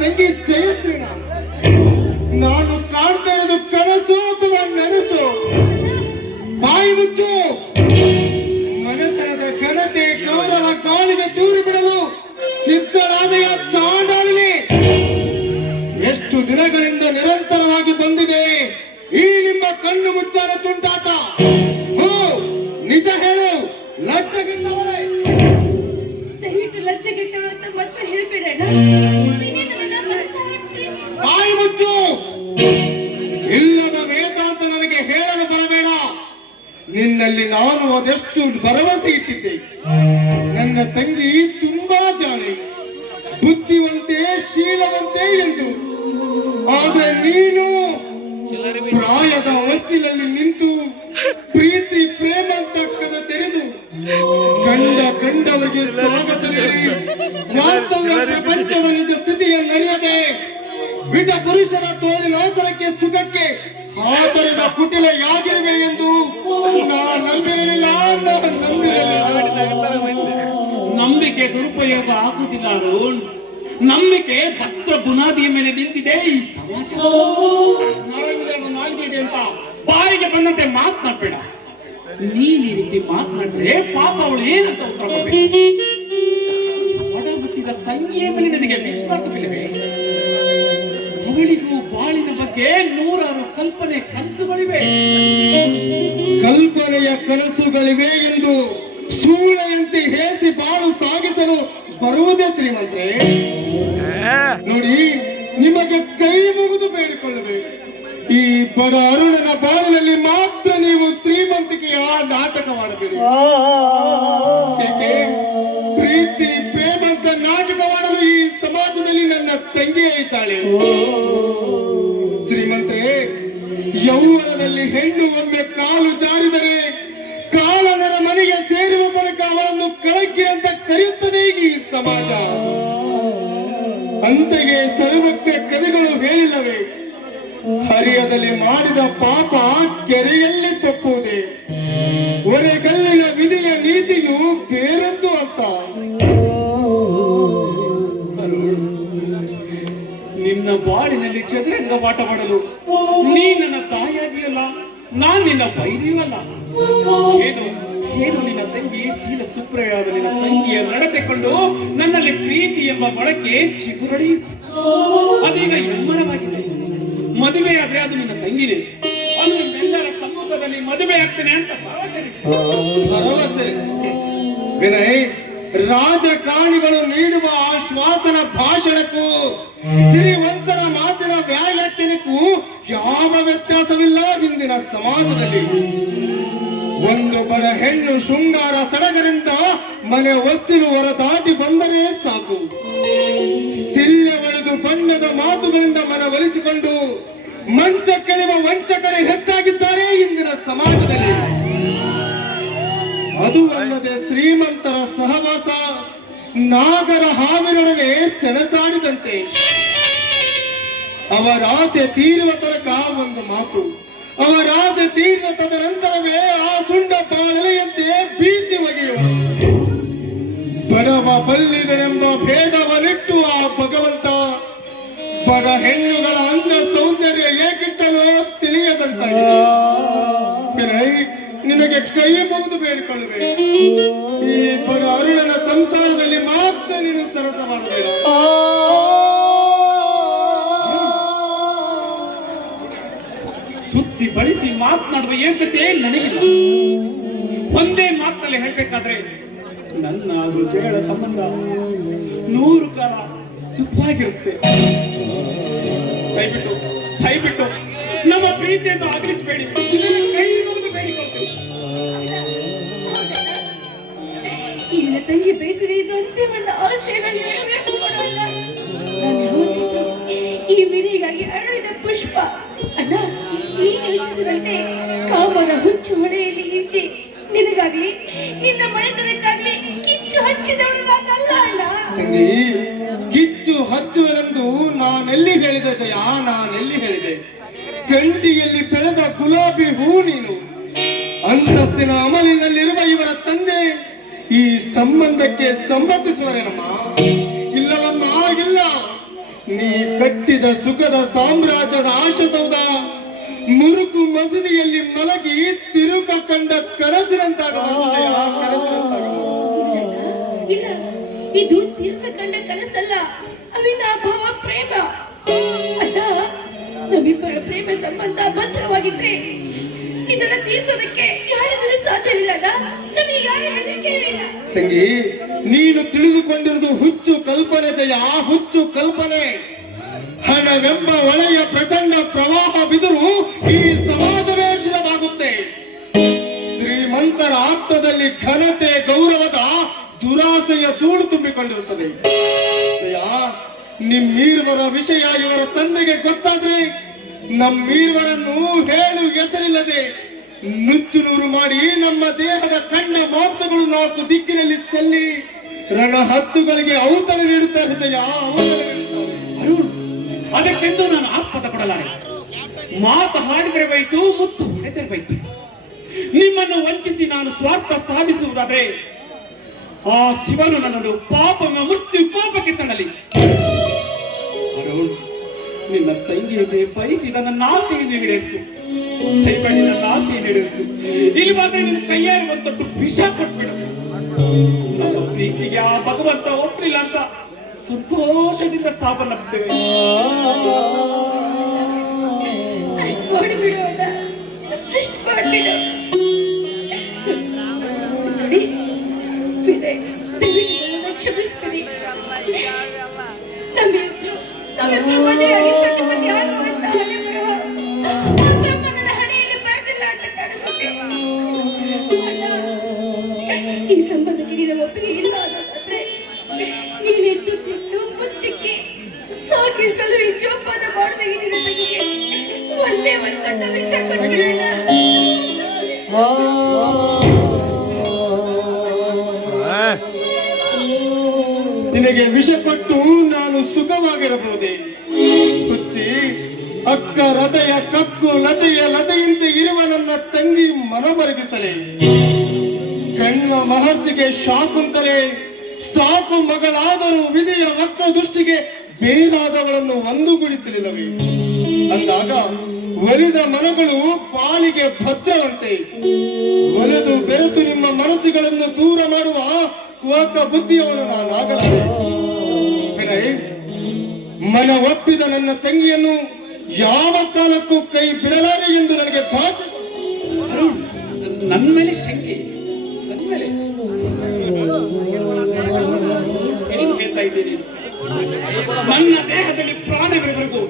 ತಂಗಿ ಜಯಶ್ರೀನ. ನಾನು ಕಾಣ್ತಾ ಇರೋದು ಕನಸು ಅಥವಾ ನನಸು? ಬಾಯಿ ಮುಚ್ಚು. ಮನೆತನದ ಘನತೆ ಗೌರವ ಕಾಲಿಗೆ ದೂರಿ ಬಿಡಲು ಸಿದ್ಧರಾದೆಯ ಚಾಂಡಾಲಿನಿ. ಎಷ್ಟು ದಿನಗಳಿಂದ ನಿರಂತರವಾಗಿ ಬಂದಿದೆ ಈ ನಿಮ್ಮ ಕಣ್ಣು ಮುಚ್ಚಾರ ತುಂಟಾಟ. ನಿಜ ಹೇಳು, ಲಜ್ಜೆಗೆಟ್ಟವಳೆ? ದಯವಿಟ್ಟು ಲಜ್ಜೆಗೆಟ್ಟವಳು ಅಂತ ಮತ್ತೆ ಹೇಳ್ಬಿಡೋಣ. ಬಾಯಿ ಮುಚ್ಚು. ಇಲ್ಲದ ವೇದಾಂತ ನನಗೆ ಹೇಳಲು ಬರಬೇಡ. ನಿನ್ನಲ್ಲಿ ನಾನು ಅದೆಷ್ಟು ಭರವಸೆ ಇಟ್ಟಿದ್ದೆ. ನನ್ನ ತಂಗಿ ತುಂಬಾ ಜಾಣೆ, ಬುದ್ಧಿವಂತೆ, ಶೀಲವಂತೆ ಎಂದು. ಆದ್ರೆ ನೀನು ಪ್ರಾಯದ ಹೊಸ್ತಿಲಲ್ಲಿ ನಿಂತು ಪ್ರೀತಿ ಪ್ರೇಮ ಅಂತ ಕದ ತೆರೆದು ಕಂಡವರಿಗೆ ಸ್ವಾಗತ ನೀಡಿ ವಾಸ್ತವ ಪ್ರಪಂಚದ ನಿಜ ಸ್ಥಿತಿಯನ್ನರಿಯದೆ ವಿಧ ಪುರುಷರ ತೋಳಿನಾಸರಕ್ಕೆ ಸುಖಕ್ಕೆ ಆತರದ ಕುಟಿಲ ಯಾಗಿರುವೆ ಎಂದು ನಂಬಿರಲಿಲ್ಲ. ನಂಬಿಕೆ ದುರುಪಯೋಗ ಆಗುವುದಿಲ್ಲ ಅರುಣ್. ನಂಬಿಕೆ ಭದ್ರ ಬುನಾದಿಯ ಮೇಲೆ ನಿಂತಿದೆ ಈ ಸಮಾಜ. ನಾಲ್ಗಿದೆ ಅಂತ ಬಾಯಿಗೆ ಬಂದಂತೆ ಮಾತನಾಡ್ಬೇಡ. ನೀನ್ ಈ ರೀತಿ ಮಾತನಾಡಿದ್ರೆ ಪಾಪ ಅವಳು ಏನಂತ ಉತ್ತರ ಕೊಡ್ಬೇಕು? ಒಡ ಹುಟ್ಟಿದ ತಂಗಿಯ ಮೇಲೆ ನನಗೆ ವಿಶ್ವಾಸವಿಲ್ಲವೇ? ಅವಳಿಗೂ ಬಾಳಿನ ಬಗ್ಗೆ ನೂರಾರು ಕನಸುಗಳಿವೆ. ಕಲ್ಪನೆಯ ಕನಸುಗಳಿವೆ ಎಂದು ಸೂಳೆಯಂತೆ ಹೇಸಿ ಬಾಳು ಸಾಗಿಸಲು ಬರುವುದೇ ಶ್ರೀಮಂತರೇ. ನೋಡಿ, ನಿಮಗೆ ಕೈ ಮುಗಿದು ಬೇಡಿಕೊಳ್ಳಬೇಕು. ಈ ಬಡ ಅರುಣನ ಬಾಳಿನಲ್ಲಿ ಮಾತ್ರ ನೀವು ಶ್ರೀಮಂತಿಕೆಯ ನಾಟಕ ಮಾಡಬೇಡಿ. ಏಕೆ? ಪ್ರೀತಿ ಪ್ರೇಮಂತ ನಾಟಕ ಮಾಡಲು ಈ ಸಮಾಜದಲ್ಲಿ ನನ್ನ ತಂಗಿಯೇ ಇದ್ದಾಳೆ. ಶ್ರೀಮಂತರೇ, ಯೌವನದಲ್ಲಿ ಹೆಣ್ಣು ಒಮ್ಮೆ ಕಾಲು ಜಾರಿದರೆ ಕಾಲನರ ಮನೆಗೆ ಸೇರುವ ತನಕ ಅವರನ್ನು ಕಳಕಿ ಅಂತ ಕರೆಯುತ್ತದೆ ಈ ಸಮಾಜ. ಅಂತೆಯೇ ಸರ್ವಜ್ಞ ಕವಿಗಳು ಹೇಳಿಲ್ಲವೇ, ಹರಿಯದಲ್ಲಿ ಮಾಡಿದ ಪಾಪ ಕೆರೆಯಲ್ಲಿ ತಪ್ಪುವುದೇ, ಒರೆಗಲ್ಲಿನ ವಿಧಿಯ ನೀತಿಯು ಬೇರೊಂದು ಅಂತ. ನಿನ್ನ ಬಾಳಿನಲ್ಲಿ ಚದುರಂಗವಾಟ ಮಾಡಲು ನೀ ನನ್ನ ತಾಯಿಯಾಗಿಯಲ್ಲ, ನಾನ್ ನಿನ್ನ ವೈರಿಯೂ ಅಲ್ಲ. ಏನು ನಿನ್ನ ತಂಗಿ ಶೀಲ ಸುಪ್ರಿಯಾದ ನಿನ್ನ ತಂಗಿಯ ನಡತೆಕೊಂಡು ನನ್ನಲ್ಲಿ ಪ್ರೀತಿ ಎಂಬ ಬಳಕೆ ಚಿಗುರಡಿಯಿತು. ಅದೀಗ ಎಮ್ಮರವಾಗಿದೆ. ಮದುವೆ ಆದ್ರೆ ಅದು ನಿನ್ನ ತಂಗಿನೇ. ಅದು ನಿಮ್ಮೆಲ್ಲರ ಸಮ್ಮುಖದಲ್ಲಿ ಮದುವೆ ಆಗ್ತೇನೆ ಅಂತ ಭರವಸೆ. ವಿನಯ್, ರಾಜಕಾರಣಿಗಳು ನೀಡುವ ಆಶ್ವಾಸನ ಭಾಷಣಕ್ಕೂ ಸಿರಿವಂತರ ಮಾತಿನ ವ್ಯಾಖ್ಯಾನಕ್ಕೂ ಯಾವ ವ್ಯತ್ಯಾಸವಿಲ್ಲ ಇಂದಿನ ಸಮಾಜದಲ್ಲಿ. ಒಂದು ಬಡ ಹೆಣ್ಣು ಶೃಂಗಾರ ಸಡಗರಿಂದ ಮನೆ ಹೊಸ್ತಿಲು ಹೊರದಾಟಿ ಬಂದರೆ ಸಾಕು, ಚಿಲ್ಲೆ ಹೊಡೆದು ಬಣ್ಣದ ಮಾತುಗಳಿಂದ ಮನವೊಲಿಸಿಕೊಂಡು ಮಂಚ ಕೆಳುವ ವಂಚಕರೇ ಹೆಚ್ಚಾಗಿದ್ದಾರೆ ಇಂದಿನ ಸಮಾಜದಲ್ಲಿ. ಅದು ಅಲ್ಲದೆ ಶ್ರೀಮಂತರ ಸಹವಾಸ ನಾಗರ ಹಾವಿನೊಡನೆ ಸೆಣಸಾಡಿದಂತೆ. ಅವರ ಆಸೆ ತೀರುವ ತನಕ ಒಂದು ಮಾತು, ಅವರ ಆಸೆ ತೀರಿದ ತದನಂತರವೇ ಆ ಸುಂಡ ಬಾಳೆಯಂತೆ ಬೀಸಿ ಒಗೆಯುವರು. ಬಡವ ಬಲ್ಲಿದನೆಂಬ ಭೇದವನ್ನಿಟ್ಟು ಆ ಭಗವಂತ ಬಡ ಹೆಣ್ಣುಗಳ ಅಂದ ಸೌಂದರ್ಯ ಏಕಿಟ್ಟಲು ತಿಳಿಯದಂತಾಗಿದೆ. ನಿನಗೆ ಕೈ ಮುಗಿದು ಬೇಡಿಕೊಳ್ಳುವೆ. ಈ ಬಡ ಅರುಣನ ಸಂಸಾರದಲ್ಲಿ ಮಾತ್ರ ನೀನು ಸರಸ ಮಾಡಬೇಡ. ಸುದ್ದಿ ಬಳಸಿ ಮಾತನಾಡುವ ಯೋಗ್ಯತೆ ನನಗಿಲ್ಲ. ಒಂದೇ ಮಾತಲ್ಲಿ ಹೇಳ್ಬೇಕಾದ್ರೆ ನನ್ನ ಹಾಗೂ ಜಯಳ ಸಂಬಂಧ 100 ಕಾಲ ಸುಖವಾಗಿರುತ್ತೆ. ದಯವಿಟ್ಟು ನಮ್ಮ ಪ್ರೀತಿಯನ್ನು ಆಗಲಿಸಬೇಡಿ. ಕೈ ಮುಗಿದು ಬೇಡಿಕೊಳ್ತೀನಿ. ನಿನ್ನ ತಂಗಿ ಬಯಸಿದೆ ಇದೊಂದೇ ಒಂದು ಆಸೆಯನ್ನು ನೆರವೇರಿಸಿಕೊಡಲ್ಲ. ಈ ವಿಧಿಗಾಗಿ ಅರಳಿದ ಪುಷ್ಪ. ಅಣ್ಣ, ನೀನು ಯೋಚಿಸಿದಂತೆ ಕಾಮನ ಹುಚ್ಚು ಹೊಳೆಯಲ್ಲಿ ಈಚೆ ನಿನಗಾಗ್ಲಿ ನಿನ್ನ ಮನೆತನಕ್ಕಾಗ್ಲಿ ಕಿಚ್ಚು ಹಚ್ಚಿದವಳು ನಾನಲ್ಲ ಅಣ್ಣ. ಕಿಚ್ಚು ಹಚ್ಚುವೆಂದು ನಾನೆಲ್ಲಿ ಹೇಳಿದೆ ಜಯ? ನಾನೆಲ್ಲಿ ಹೇಳಿದೆ? ಗಂಟಿಯಲ್ಲಿ ಬೆಳೆದ ಗುಲಾಬಿ ಹೂ ನೀನು. ಅಂತಸ್ತಿನ ಅಮಲಿನಲ್ಲಿರುವ ಇವರ ತಂದೆ ಈ ಸಂಬಂಧಕ್ಕೆ ಸಮ್ಮತಿಸುವರೇನಮ್ಮ? ಇಲ್ಲವಮ್ಮ, ಇಲ್ಲ. ನೀ ಕಟ್ಟಿದ ಸುಖದ ಸಾಮ್ರಾಜ್ಯದ ಆಶಸೌಧ ಮುರುಕು ಮಸೀದಿಯಲ್ಲಿ ಮಲಗಿ ತಿರುಗ ಕಂಡ ಕನಸಿನಂತಾಗಬಹುದು. ಇಲ್ಲ, ಇದು ತೀರ್ಥ ಕಂಡ ಕನಸಲ್ಲ, ಅವಿನಾಭಾವ ಪ್ರೇಮ. ಅಣ್ಣ, ನಮ್ಮಿಬ್ಬರ ಪ್ರೇಮ ಸಂಬಂಧ ಭದ್ರವಾಗಿದ್ರೆ ಇದನ್ನ ತೀರ್ಸೋದಕ್ಕೆ ಯಾರಿಂದಲೂ ಸಾಧ್ಯವಿಲ್ಲ. ನಮಗೆ ಯಾರ ಹೆದರಿಕೆ ಇಲ್ಲ. ತಂಗಿ, ನೀನು ತಿಳಿದುಕೊಂಡಿರುವುದು ಹುಚ್ಚು ಕಲ್ಪನೆ ಜಯ, ಹುಚ್ಚು ಕಲ್ಪನೆ. ಹಣವೆಂಬ ಒಳೆಯ ಪ್ರಚಂಡ ಪ್ರವಾಹ ಬಿದರು ಈ ಸಮಾಜವೇ ಶಿರವಾಗುತ್ತೆ. ಶ್ರೀಮಂತರ ಆತ್ಮದಲ್ಲಿ ಘನತೆ ಗೌರವದ ದುರಾಸೆಯ ಧೂಳು ತುಂಬಿಕೊಂಡಿರುತ್ತದೆ. ನಿಮ್ಮೀರ್ವರ ವಿಷಯ ಇವರ ತಂದೆಗೆ ಗೊತ್ತಾದ್ರೆ ನಮ್ಮೀರ್ವರನ್ನು ಹೇಳು ಹೆಸರಿಲ್ಲದೆ ನುಚ್ಚು ನೂರು ಮಾಡಿ ನಮ್ಮ ದೇಹದ ಕಣ್ಣ ಮಾಂಸಗಳು 4 ದಿಕ್ಕಿನಲ್ಲಿ ಚೆಲ್ಲಿ ರಣ ಹತ್ತುಗಳಿಗೆ ಔತಣ ನೀಡುತ್ತಾರೆ ಜಯ, ಔತಣ ನೀಡುತ್ತಾರೆ. ಅರುಣ್, ಅದಕ್ಕೆಂದು ನಾನು ಆಸ್ಪದ ಕೊಡಲಾರೆ. ಮಾತು ಹಾಡಿದರೆ ಬೈತು, ಮುತ್ತು ಹೊಡೆದರೆ ಬೈತು. ನಿಮ್ಮನ್ನು ವಂಚಿಸಿ ನಾನು ಸ್ವಾರ್ಥ ಸಾಧಿಸುವುದಾದ್ರೆ ಆ ಶಿವನು ನನ್ನನ್ನು ಪಾಪ ಮೃತ್ಯು ಕೋಪಕ್ಕೆ ತಳ್ಳಲಿ. ಅರುಣ್, ನಿನ್ನ ತಂಗಿಯನ್ನೇ ಬಯಸಿದ ನನ್ನ ಆಸೆಯನ್ನು ಈಡೇರಿಸು. ದಯಮಾಡಿ ನನ್ನ ಆಸೆಯನ್ನು ಈಡೇರಿಸು. ಇಲ್ಲಿ ಬಂದ್ರೆ ನಿನ್ನ ಕೈಯಾರು ಒಂದೊಟ್ಟು ವಿಷ ಕೊಟ್ಬಿಡು. ನಮ್ಮ ಪ್ರೀತಿಗೆ ಆ ಭಗವಂತ ಒಪ್ಪಲಿಲ್ಲ ಅಂತ ಸಂತೋಷದಿಂದ ಸಾವನ್ನಪ್ಪುತ್ತೇವೆ. ನೋಡಿ ವಿನಯ್, ಕ್ಷಮಿಸ್ಬಿಡಿ. ನಮ್ಮಿಬ್ರು ಮನೆಯಾಗಿ ಸಣ್ಣ ಮನೆ ಆಗುವಂತ ನನ್ನ ಹಣೆಯಲ್ಲಿ ಬರಲಿಲ್ಲ ಅಂತ ಕಾಣಿಸುತ್ತೆ. ಈ ಸಂಬಂಧಕ್ಕೆ ನೀನು ಒಪ್ಪಿಗೆ ಇಲ್ಲ ಅನ್ನೋದಾದ್ರೆ ನೀನೆದ್ದು ತಿಂದು ಮುಚ್ಚಿಕ್ಕೆ ಸಾಕಿಸಲು ಈ ಜೋಪಾನ ಮಾಡದೆ ಈ ನಿನ್ನ ತಂಗಿಗೆ ಒಂದೇ ಒಂದು ಕಣ್ಣ ವಿಷ ಕೊಟ್ಟಿಲ್ಲ. ನಿನಗೆ ವಿಷ ಕೊಟ್ಟು ನಾನು ಸುಖವಾಗಿರಬಹುದೇ? ಹುಚ್ಚಿ, ಅಕ್ಕ ಹೃದಯ ಕಕ್ಕು ಲತೆಯ ಲತೆಯಂತೆ ಇರುವ ನನ್ನ ತಂಗಿ ಮನಮರಗಿಸಲೇ. ಕಣ್ಣ ಮಹರ್ಷಿಗೆ ಶಾಕುಂತಲೇ ಸಾಕು ಮಗಳಾದರೂ ವಿಧಿಯ ವಕ್ರ ದೃಷ್ಟಿಗೆ ಬೇರಾದವಳನ್ನು ಒಂದುಗೂಡಿಸಲಿಲ್ಲವೇ? ಅಂದಾಗ ಒಲಿದ ಮನಗಳು ಪಾಲಿಗೆ ಭದ್ರವಂತೆ. ಒಲೆದು ಬೆರೆತು ನಿಮ್ಮ ಮನಸ್ಸುಗಳನ್ನು ದೂರ ಮಾಡುವ ಕುವಕ ಬುದ್ಧಿಯವನು ನಾನಾಗಲಾರೆ. ವಿನಯ್, ಮನ ಒಪ್ಪಿದ ನನ್ನ ತಂಗಿಯನ್ನು ಯಾವ ಕಾಲಕ್ಕೂ ಕೈ ಬಿಡಲಾರೆ ಎಂದು ನನಗೆ ಭಾಷೆ. ಅರುಣ್, ನನ್ನ ಮೇಲೆ ಶಂಕೆ, ನನ್ನ ಮೇಲೆ ಏನು ಹೇಳ್ತಾ ಇದ್ದೀನಿ? ನನ್ನ ದೇಹದಲ್ಲಿ ಪ್ರಾಣವಿರಬೇಕು.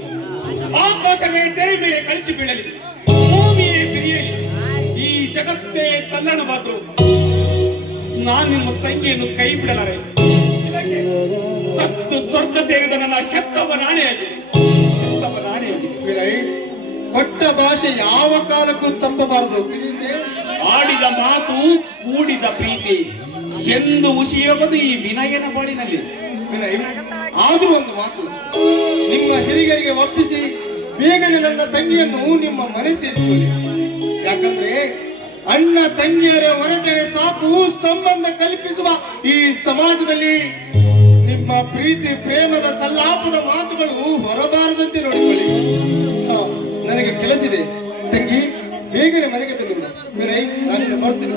ಆಕಾಶವೇ ತೆರೆ ಮೇಲೆ ಕಳಚಿ ಬೀಳಲಿ, ಭೂಮಿಯೇ ಬಿರಿಯಲಿ, ಈ ಜಗತ್ತೇ ತಲ್ಲಣವಾದ್ರು ನಾನು ನಿಮ್ಮ ತಂಗಿಯನ್ನು ಕೈ ಬಿಡಲಾರೆ. ಇದಕ್ಕೆ ಸತ್ತು ಸ್ವರ್ಗ ಸೇರಿದ ನನ್ನ ಹೆತ್ತವ ನಾಣೆಯಾಗಿದೆ, ಹೆತ್ತವ ನಾಣೆಯಾಗಿದೆ. ವಿನಯ್, ಕೊಟ್ಟ ಭಾಷೆ ಯಾವ ಕಾಲಕ್ಕೂ ತಪ್ಪಬಾರದು. ಆಡಿದ ಮಾತು ಕೂಡಿದ ಪ್ರೀತಿ ಎಂದು ಉಸಿಯೋದು ಈ ವಿನಯನ ಬಾಳಿನಲ್ಲಿ. ವಿನಯ್, ಆದ್ರೂ ಒಂದು ಮಾತು, ನಿಮ್ಮ ಹಿರಿಯರಿಗೆ ಒಪ್ಪಿಸಿ ಬೇಗನೆ ನನ್ನ ತಂಗಿಯನ್ನು ನಿಮ್ಮ ಮನೆ ಸೇರಿಸಿಕೊಳ್ಳಿ. ಯಾಕಂದ್ರೆ ಅಣ್ಣ ತಂಗಿಯರ ಹೊರಟರೆ ಸಾಕು ಸಂಬಂಧ ಕಲ್ಪಿಸುವ ಈ ಸಮಾಜದಲ್ಲಿ ನಿಮ್ಮ ಪ್ರೀತಿ ಪ್ರೇಮದ ಸಲ್ಲಾಪದ ಮಾತುಗಳು ಹೊರಬಾರದಂತೆ ನೋಡಿಕೊಳ್ಳಿ. ನನಗೆ ಕೆಲಸಿದೆ ತಂಗಿ, ಬೇಗನೆ ಮನೆಗೆ ತಂದು. ವಿನಯ್, ನಾನು ಬರ್ತೀನಿ.